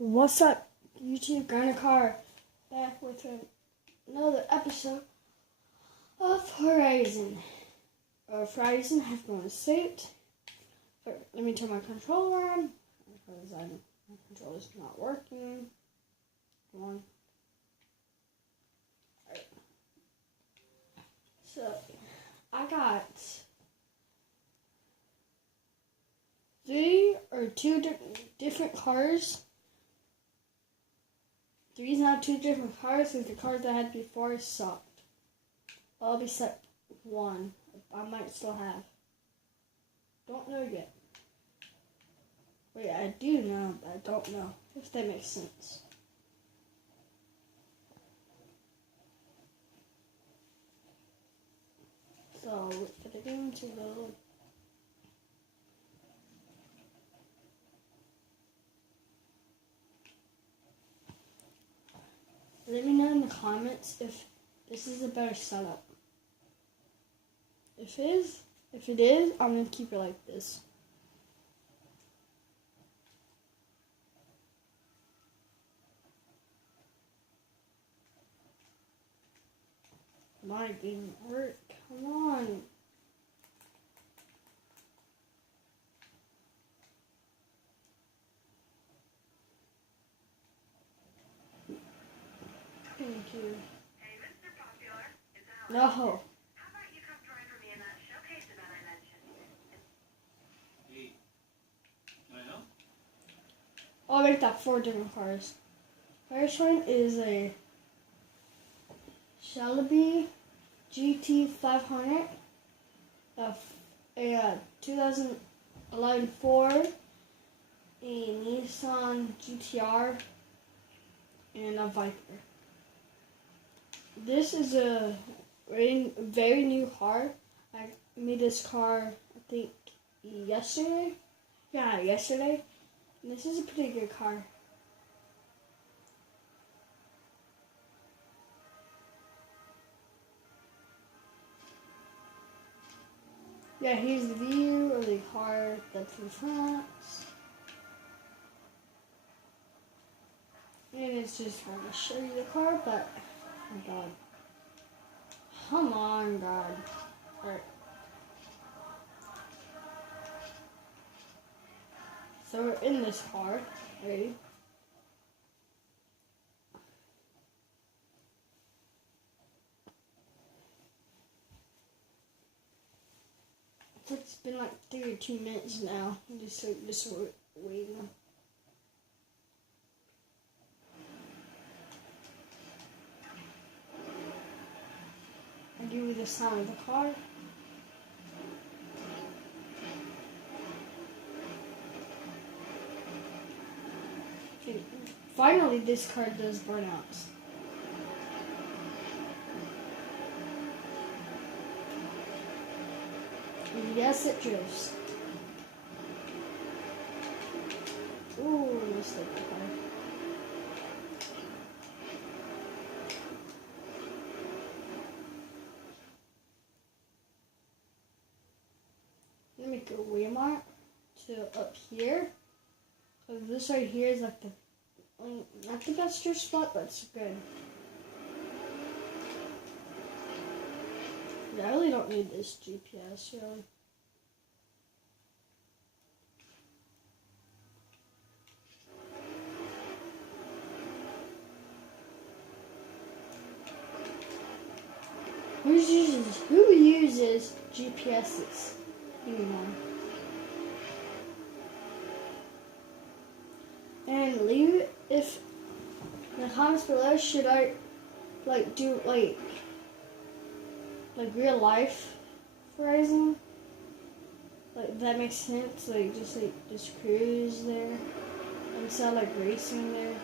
What's up, YouTube? Car back with another episode of Horizon. Horizon has been saved. Let me turn my controller on because my controller's not working. Come on. Alright. So I got two different cars. The reason I have two different cars is the cars I had before sucked. I'll be set one. I might still have. Don't know yet. Wait, I do know, but I don't know if that makes sense. So, we're going to go. Let me know in the comments if this is a better setup. If it is, I'm going to keep it like this. My didn't work. Come on. Thank you. Hey, Mr. Popular, it's Alex. No. How about you come join for me in that showcase event I mentioned? Hey, can I help? I'll make that 4 different cars. First one is a Shelby GT500, a 2011 Ford, a Nissan GTR, and a Viper. This is a very new car. I made this car, I think, yesterday. Yeah, yesterday. And this is a pretty good car. Yeah, here's the view of the car that's in front. And it's just trying to show you the car, but oh my god. Come on, God. Alright. So we're in this car. Ready? It's been like 3 or 2 minutes now. I'm just waiting. I'll give you the sound of the car. Okay. Finally, this car does burnouts. Yes, it drifts. Ooh, mistake the car. Let me go Walmart to up here. So this right here is like the not the best drift spot, but it's good. Yeah, I really don't need this GPS, really. Who uses GPSs anymore? And leave if in the comments below, should I do like real life Horizon? Like that makes sense, just cruise there instead of racing there.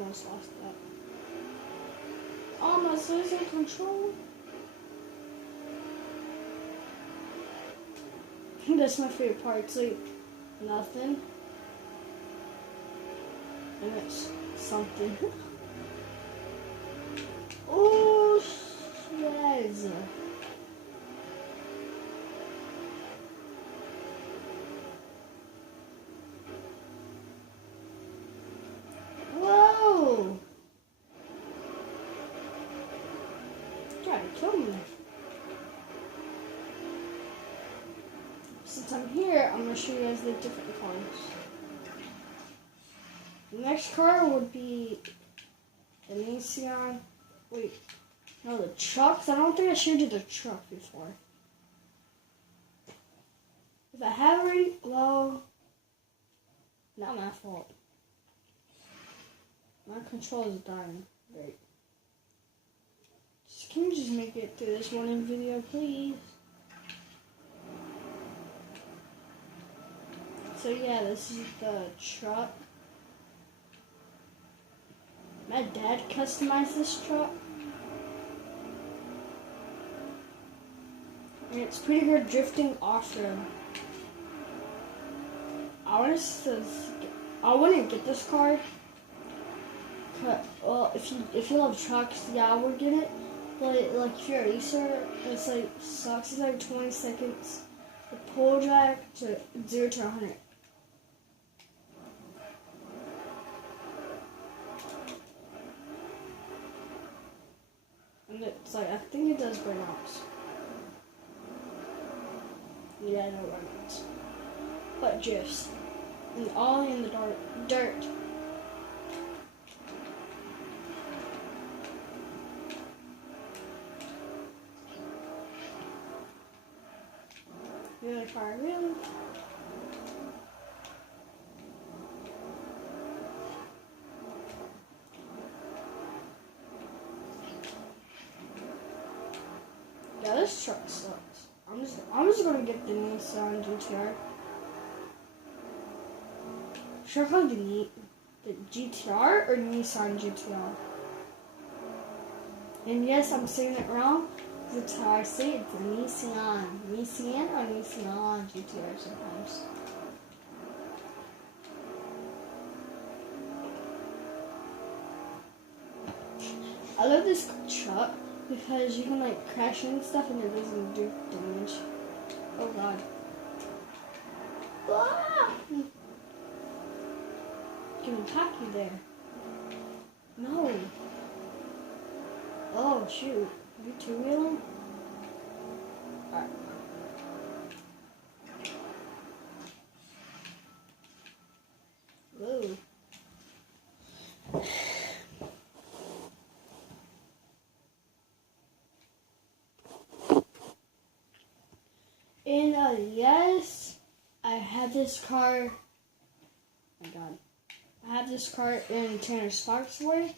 Almost lost that. Almost losing control. That's my favorite part. It's like nothing. And it's something. Oh, yes. try to kill me. Since I'm here, I'm going to show you guys the different cars. The next car would be the Nissan. Wait, no, the trucks. I don't think I showed you the truck before. If I have already, well, not my fault. My controller is dying. Great. Can we just make it through this morning video, please? So yeah, this is the truck. My dad customized this truck. And it's pretty good drifting off-road. I wouldn't get this car. Well, if you love trucks, yeah, I would get it. But like if you're a racer, it's like sucks. It's like 20 seconds. The pull drag to 0 to 100. And it's like, I think it does burnouts. Yeah, no burnouts. But drifts. And all in the dirt. The other car, really? Yeah, this truck sucks. I'm just gonna get the Nissan GTR. Should I call it the GTR or Nissan GTR? And yes, I'm saying it wrong. That's how I say it. It's a Nissan. Nissan or Nissan GTR sometimes. I love this truck because you can like crash and stuff and it doesn't do damage. Oh god. Ah! Can attack you there. No. Oh shoot. Are you two-wheeling? Alright. Whoa. And yes, I have this car. Oh my god. I have this car in Tanner Sparks way,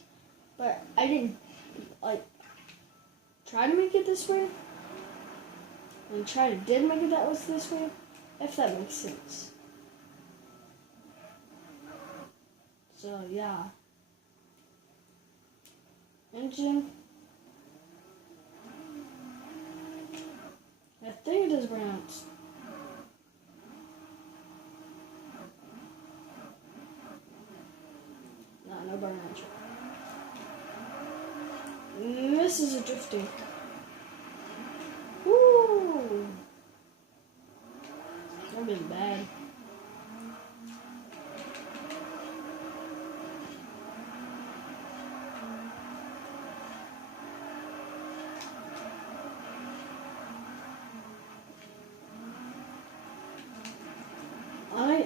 but I didn't like try to make it this way, and did make it that was this way, if that makes sense. So yeah. Engine. I think it is burnouts. No burnout. This is a drifting. Woo! That was bad.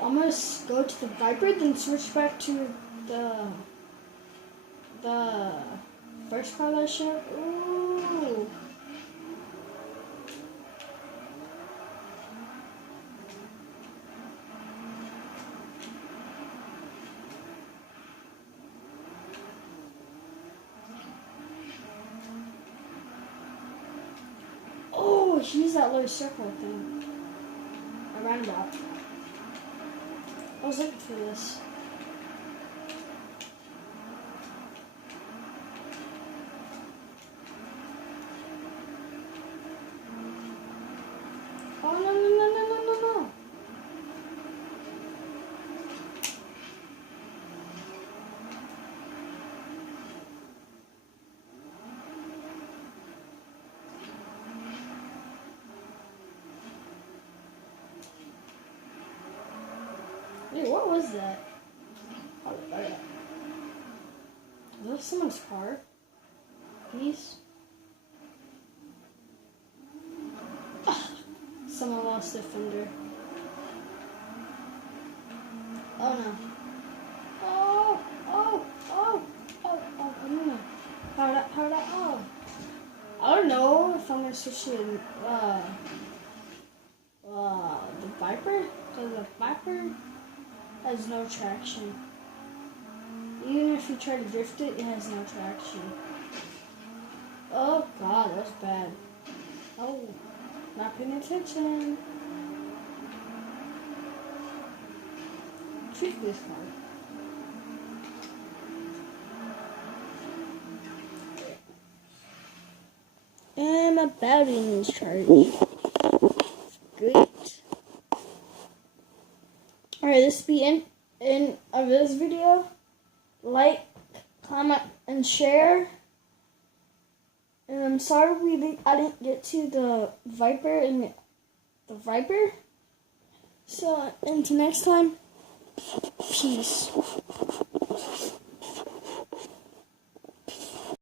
I'm gonna go to the Viper, then switch back to the first car that I showed. Ooh. Oh, he's that little circle thing. A roundabout. I was looking for this. Oh, no. Wait, what was that? Oh, yeah. Is that someone's car? Please? Someone lost their fender. Oh no. No. How did I, I don't know if I'm gonna switch to, the Viper? So the Viper has no traction. Even if you try to drift it, it has no traction. Oh god, that's bad. Oh, not paying attention. Treat this one. And my battery is charged. Great. Alright, this will be in of this video. Like, comment, and share. And I'm sorry I didn't get to the Viper and the Viper. So until next time, peace.